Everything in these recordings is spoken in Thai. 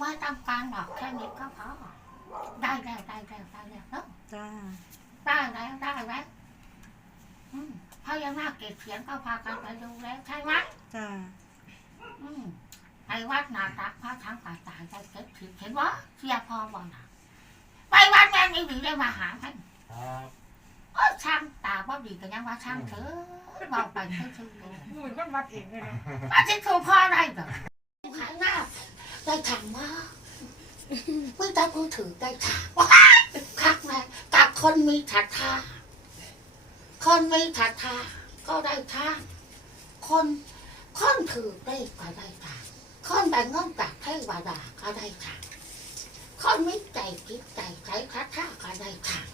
ว่าต้องการดอกแค่นี้ก็พอได้แล้วได้แล้วได้แล้วเนาะจ้าได้แล้วได้แล้วอืมพอยังน่าเก็บเสียงก็พากันไปดูแล้วใช่ไหมจ้าอืมไปวัดนาตักพระทั้งกาตายได้เก็บผิดเห็นว่าเสียพอบ่นะไปวัดแม่ไม่ดีได้มาหาท่านครับโอ้ช่างตาว่าดีกันยังว่าช่างเถอะบอกไปเถอะเถอะเถอะหมุนมันวัดเองเลยนะว่าที่ถูกพ่อได้เหรอขายหน้า ได้ถังมากไม่ได้พูดถือได้ถังว้ายคักแม่กับคนมีศรัทธาคนมีศรัทธาก็ได้ทางคนคนถือได้ก็ได้ทางคนแต่งเงินจากเทวดาก็ได้ทางคนมิใจคิดใจใช้คาถาก็ได้ทาง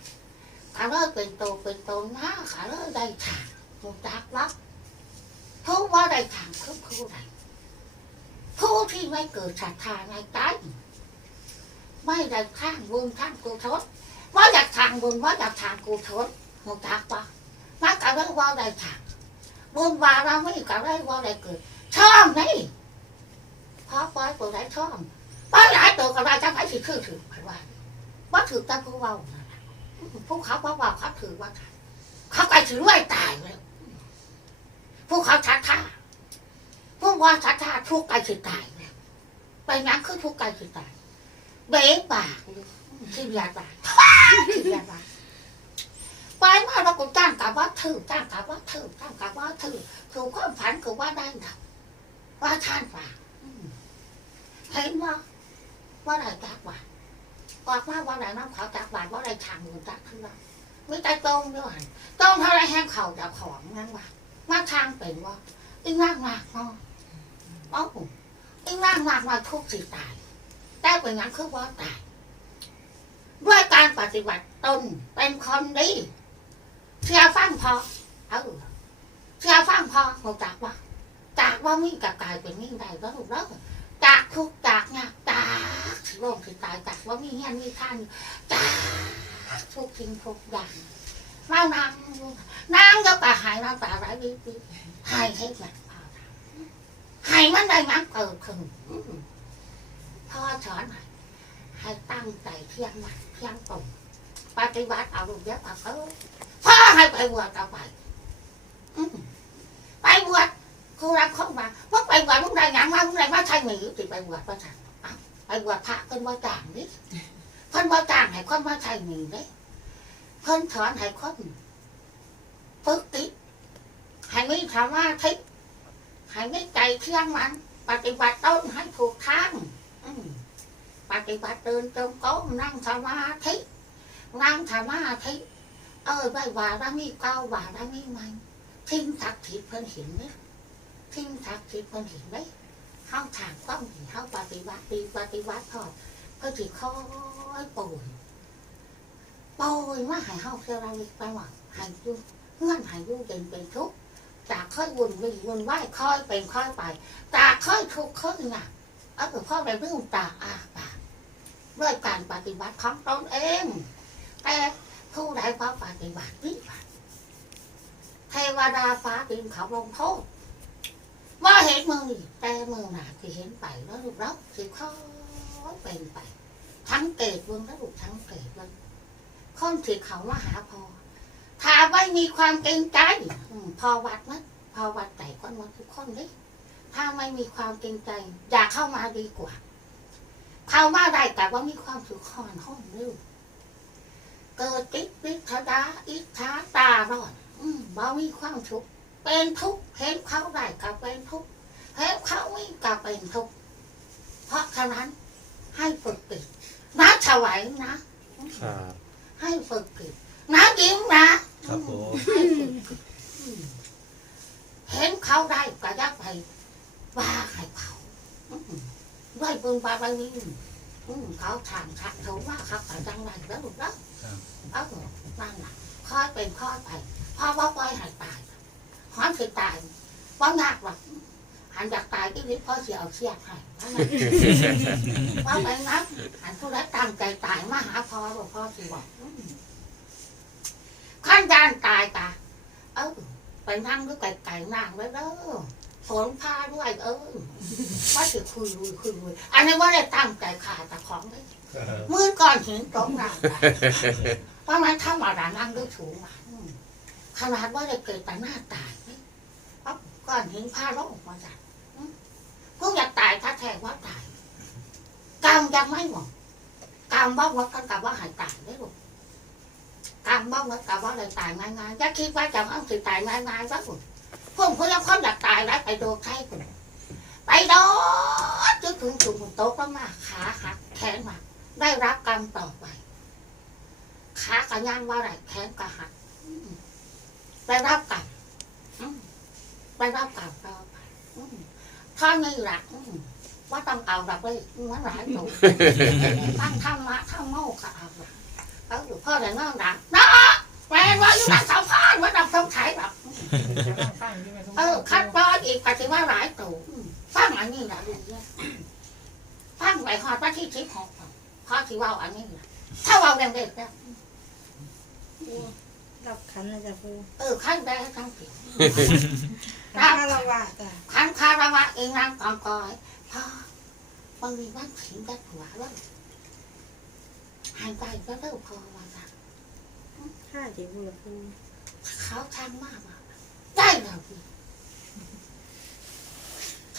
ก็เลยเป็นโตเป็นโตหน้าก็เลยได้ทางมูจักวักผู้ว่าได้ทางคือผู้ใด ผู้ที่ไม่เกิดศรัทธาในใจไม่ได้ทางบุญทางกุศลว่าอยากทางบุญว่าอยากทางกุศลมูจักปะมันก็เลยว่าได้ทางบุญบาเราไมีก็เลยว่าได้เกิดช่อบนี่เพราะปล่อยตัวได้ช่อบปล่อยหลายตัวก็ได้จะไปสิคือถือไปว่าว่าถือแต่ผู้ว่าผู้เขาว่าว่าเขาถือว่าเขาไปถือไว้ตายเลยพวกเขาชัดท่า ว่าชัดท่าทุกข์ไกลสิตายเลยไปนั้นคือทุกข์ไกลสิตาย เบ๊ปากเลยที่ยาบาลที่ยาบาลไปมาเราก็จ้างกับว่าถือจ้างกับว่าถือจ้างกับว่าถือถูกความฝันคือว่าได้ดับว่าท่านว่าอืมเห็นว่าว่าได้จักบาทออกมาว่าได้น้ำขาจักบาทว่าได้ทางมือจักขึ้นมาไม่ใจตรงด้วยตรงเท่าไรแห้งเข่าจากของนั่นว่ามาทางเป็นว่าอีนั่งมากเนาะ เอ้าอีนั่งมากมาทุกสิตาย แต่เป็นงั้นคือว่าตาย ด้วยการปฏิบัติตนเป็นคนดีเชื่อฟังพอ เออเชื่อฟังพอเราจากว่าจากว่ามีกับกายเป็นมิ่งใดก็ถูกแล้วจากทุกจากยากจากโลกสิตายจากว่ามีเงี้ยมีท่านจากทุกสิ่งทุกอย่างมานั่งนั่งแล้วก็หายน้ำตาไหลวิววิวหายให้แบบพ อหายมันได้มันเกิดขึ้นพ่อสอนให้ตั้งใจเที่ยงมันเที่ยงตรงปฏิบัติเอาลูกเยอะเอาเออพ่อให้ไปบวชเอาไปไปบวชครูรักเข้ามาว่าไปบวชลูกได้หยังมาลูกได้มาใช่หรือติไปบวชพระท่านเอ้าไปบวชพระเป็นว่าจ้างนี่เพิ่นบ่จางให้คนมาใช้หนี้เด้เพิ่นสอนให้คนฝึกติให้มีธรรมะทิศ ให้มีใจเที่ยงมัน ปฏิบัติต้นให้ถูกทางปฏิบัติเดินจงกรมนั่งสมาธินั่งสมาธิเออไว้ว่าแล้วมีเก้าว่าแล้วมีมันทิ้งศักทธิ์เพิ่นเห็นเนี่ยทิ้งศักทธิ์เพิ่นเห็นไหมเข้าทางต้องเห็นเข้าปฏิบัติดีปฏิบัติพอก็ถือที่ค่อยป่วยป่วยว่าหายเฮาเซราลิกไปหมดหายยุ่งเงื่อนหายยุ่งเป็นเป็นทุกข์ จากค่อยวุ่นวีวุ่นวายค่อยเป็นค่อยไปจากค่อยทุกข์ค่อยหนักเอาคือพ่อไปเรื่องตาอาปากด้วยการปฏิบัติของตนเองแต่ผู้ใดพอปฏิบัตินี่เทวดาฟ้าดินเขาลงโทษว่าเห็นมือแต่มือหนาที่เห็นไปแล้วลูกเราสิค่อยเป็นไป ทั้งเกตเมืองและลูกทั้งเกตเมืองคนที่เขามาหาพอ ถ้าไม่มีความเกรงใจอืมพอวัดมั้ยพอวัดใจคนมาทุกคนเลยถ้าไม่มีความเกรงใจ อยากเข้ามาดีกว่า เข้ามาได้แต่ว่ามีความสุขคอนห้องนึงเกิดติดวิทดาอิทธาตาร้อนอืมบ่มีความสุขเป็นทุกข์เห็นเขาได้กับเป็นทุกข์เห็นเขาไม่กับเป็นทุกข์เพราะฉะนั้นให้ฝึกปิดนะถวายนะครับให้ฝึกปิด นะยิ้มนะครับผมให้ฝึกปิดอืมเห็นเขาได้ก็อยักไปว่าให้เขาอืมด้วยบุญบารมีอืมเขาทางชักเขาว่าเขาก็จังไรแล้วลูกแล้วเอานั่นน่ะค่อยเป็นค่อยไปเพราะว่าปล่อยให้ตายหอนสิตายว่ายากหรอกหันอยากตายที่นี้พ่อเสียเอาเสียกให้นั่นน่ะว่าไปนะหันผู้ใดตั้งใจตายมาหาพ่อหลวงพ่อสิบอกอืมขั้ ไปนั่งด้วยไก่ไก่นั่งไว้เด้อฝนพาด้วยเออว่าสิคุยลุยคุยลุยอันนี้ว่าได้ตั้งใจขาแต่ของเลยมือก่อนเหินตรงน้ำไปเพราะมันถ้ามาดานั่งด้วยสูงขนาดว่าได้เกิดแต่หน้าตายปั๊บก่อนเหินพาโลกมาจากกูอยากตายถ้าแทงว่าตายกรรมยังไม่หมดกรรมว่าวัดกันกับว่าหายตายได้หรอก กรรมว่าวัดกับว่าอะไรตายง่ายๆจะคิดว่าจะเอาสิตายง่ายๆซะหมดพวกคนละคนอยากตายแล้วไปโดนใครคนไปโดนจนถึงจุดโต๊ะก็มาขาหักแขนมาได้รับกรรมต่อไปขากระย่างว่าไรแขนกระหักอืมได้รับกรรมอืมได้รับกรรมต่อไปอืมถ้าไม่รักอืมว่าต้องเอาแบบเลยมันหลายหนูตั้งธรรมะทั้งโมกข์ก็เอาละ เอาอยู่พ่อแต่น้องดังนะแฟนว่าอยู่ดังสาวพานว่าดังต้องใช้แบบเออคัดว่าอีกปฏิว่าหลายตัวอืมฟังอันนี้นะดูเนี่ยฟังไปหอดว่าที่ทิพย์หกพอที่ว่าอันนี้นะถ้าว่าเด็กๆเนี่ยรับขันนะจ๊ะปูเออขั้นได้ทั้งผิดขันคารวะจ้ะขันคารวะเองนั่งกองกอยพ่อบางทีมันถึงได้หัวแล้ว หายใจก็เริ่มพอว่าจ้ะห้าเจ็ดปูละปูเขาช่างมากอะได้แล้วพี่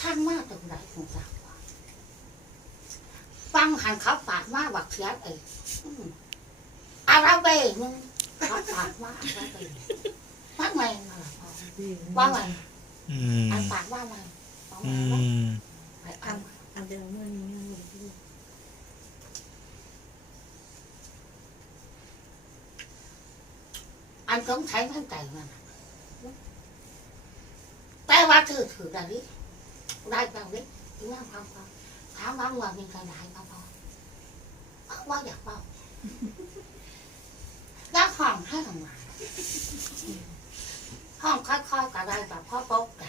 ช่างมากตรงไหนของเราวะฟังหันเขาปากมากบักเสียเองอืมอาราเบมึงเขาปากมากอาราเบว่าไงมาล่ะพ่อว่าไงอืมอันปากว่าไงว่าไงอืวะมไปเอามาอันเดียวเมื่อนี้นะปู อั นสงสัยมันใจมันแต่ว่าถือถือได้ดิได้บ้างดิถึงนั่งฟังฟังถามว่าว่ามีใครได้บ้างพอเอาว่าอยากเบ้าอยากห้องให้ทำไมห้องค่อยๆก็ได้แบบพ่อโป๊กแต่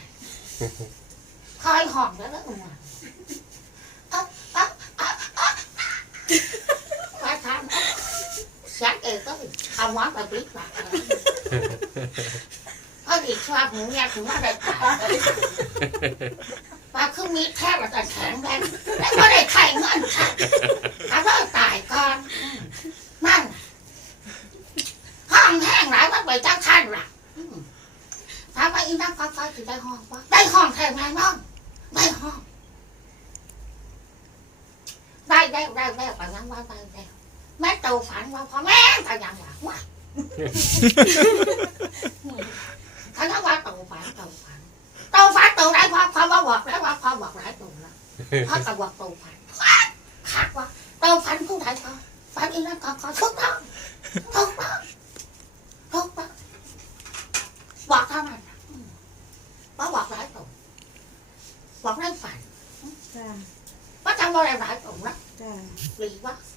คอยห้องแล้วแล้วมาอ๊ะอ๊ะอ๊ะอ๊ะว่าทำเสียงเองก็ เอาหวานไปบิ๊กหลักเลยพอดีชอบหนูเนี่ยถึงว่าได้ขายว่าคือมีแทบจะแข็งแรงแล้วก็ได้ไข่เงินค่ะถ้าเราตายก่อนมนั่นห้องแห้งหลายมันไปจ้างท่านล่ะอืมถามว่าอีนั่งฟ้าๆถึงได้ห้องปะได้ห้องแทนไหมน้องได้ห้องได้ได้ได้ได้ไปยังว่าได้ได้แม่ตูฝันว่าพ่อแม่ก็ยังว่าว่า เขาจะว่าตูฝันตูฝันตูฝันตูได้พอพอมาบอกแล้วว่าพอบอกหลายตูแล้วพอก็บอกตูฝันคักว่าตูฝันผู้ใดก็ฝันอีนั่นก็ก็ทุกต้องทุกต้องทุกต้องบอกเท่านั้นนะอืมว่าบอกหลายตูบอกได้ฝันจ้ะว่าจำบอกได้หลายตูนะจ้ะดีวะแต่ปานตั้งถวายก็บอกได้เอาได้เขาบอกได้เขาถามเขาได้น้ำได้ผ่านมานี่แมนละพอเอาว่า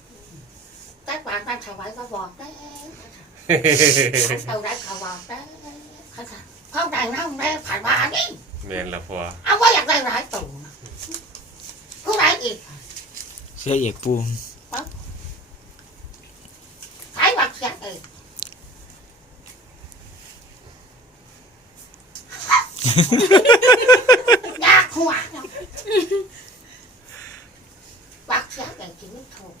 อยากได้หลายตัวนะผู้ใดอีกเชื่อเอกปูขายบักเสียเองอยากหัวเนาะบักเ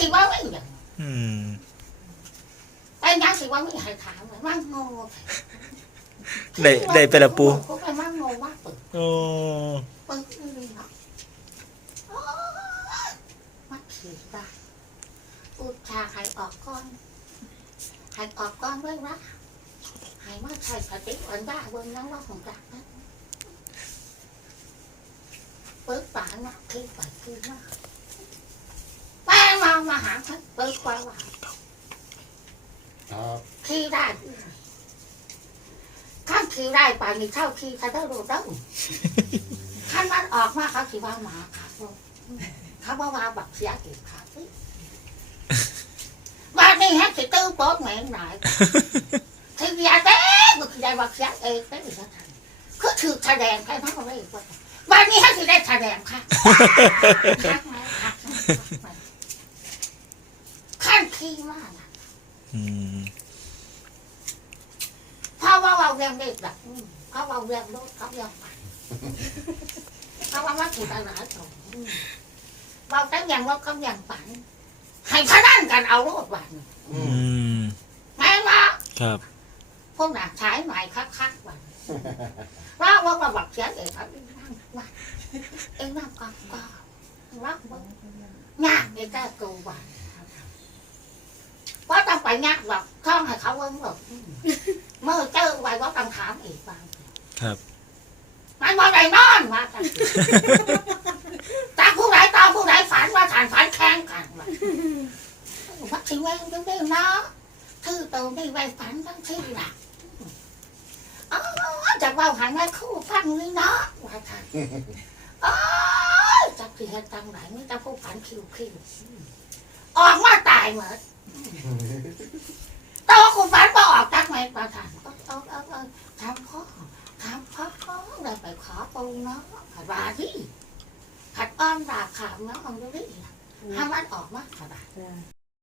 สียเองชีวิตโทษว่าไปยังสิว่าไม่อย่างอืมไปยังสิว่าไม่ให้ถามเลยว่าโง่ได้ได้ไปละปูเขาไปว่าโง่ว่าเปิดโอ้เปิดเลยเนาะโอ๊ยมาขี่ได้อุจชาให้ออกก้อนให้ออกก้อนไว้นะให้มาใช้สติปัญญาเบิ่งนั่งว่าของจักนะเปิดปากนะคือไปคือมาแป้งมามาหาฉันเปิดควายว่าครับขี่ได้ข้างขี่ได้ป่านนี้เข้าขี่เขาได้รู้ต้งข้างมันออกมาเขาขี่ว่าหมาขาดลงเขาว่าว่าบักเสียอีกขาดสิบ้านนี้แฮกสิตื้อโป๊ดเหม็นหน่อยที่ยาเต้ก็คือยาบักเสียเองได้อีกแล้วท่คือถือแสดงแค่นั้นก็ได้อีกว่าบ้านนี้แฮกสิได้แสดงค่ะคักไหมคักไหมคักไหม ข้างขี่มากนะอืมเพราะว่าเราเรียนเด็กแบบอืมเขาเอาเรื่องรถเขาเรื่องฝันเขาว่ามาถูกอะไรสองเราแต่ยังรถเขายังฝันให้พนันกันเอารถวันอืมแม่ว่าครับพวกน่ะใช้ใหม่คักๆวัน ว่าว่าว่าบักเสียเองเขาเองนั่งว่าเองนั่งกองกองว่าว่างานเองได้กูวัน ว่าต้องไปงานหรอกท่องให้เขาเอิ้งหรอกเมื่อเจอไว้ว่าต้องถามอีกบางครับ มันว่าไรนอนว่าจังสิตาผู้ใดตาผู้ใดฝันว่าฐานฝันแข่งกันว่าวัดสิเวงจังได้เนาะคือตัวนี่ไว้ฝันทั้งที่หลักอ๋อจะเว่าหันมาคู่ฟังนี่เนาะว่าท่านอ๋อจักสิเฮ็ดจังไหนมีแต่ผู้ฝันคิวคิว ออกมาตายเหมือนตัวคุณฝันบ่ออกจักไหมว่าท่านเอาเอาเอาเอาถามพ่อถามพ่อเขาได้ไปขอปูเนาะผัดบาที่ผัดอ้อมราขามเนาะเอาดูดิถ้ามันออกมาผัดบา จ้า